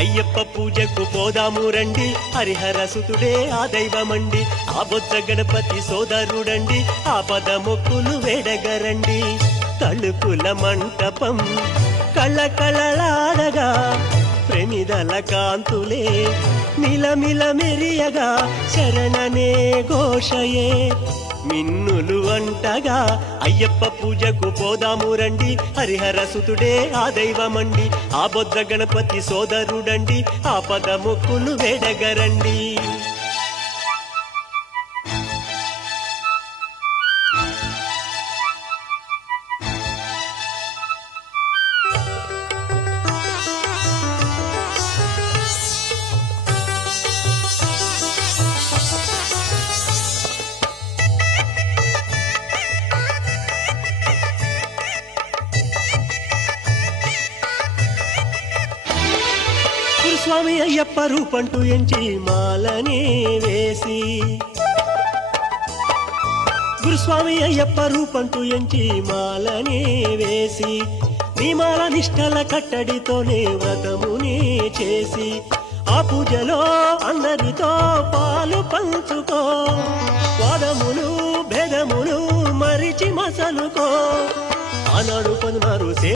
అయ్యప్ప పూజకు పోదాము రండి, హరిహర సుతుడే ఆ దైవమండి, ఆ బొజ్జ గణపతి సోదరుడండి, ఆ పద మొక్కులు వేడగరండి. తలుపుల మంటపం కళకళలాడగా, ప్రమిదల కాంతులే మిలమిల మెరియగా, శరణనే ఘోషయే మిన్నులు అంటగా. అయ్యప్ప పూజకు పోదాము రండి, హరిహర సుతుడే ఆ దైవమండి, ఆ బొజ్జ గణపతి సోదరుడండి, ఆ పద మొక్కులు వేడగరండి. గురుస్వామి అయ్యప్ప రూపంటూ ఎంచి మాలనే వేసి, గురుస్వామి అయ్యప్ప రూపంటూ ఎంచి మాలనే వేసి, నిమాల నిష్టల కట్టడితోనే వ్రతమునే చేసి, ఆ పూజలో అందరితో పాలు పంచుకో, వాదములు భేదములు మరిచి మసలుకో. ఆనాడు 16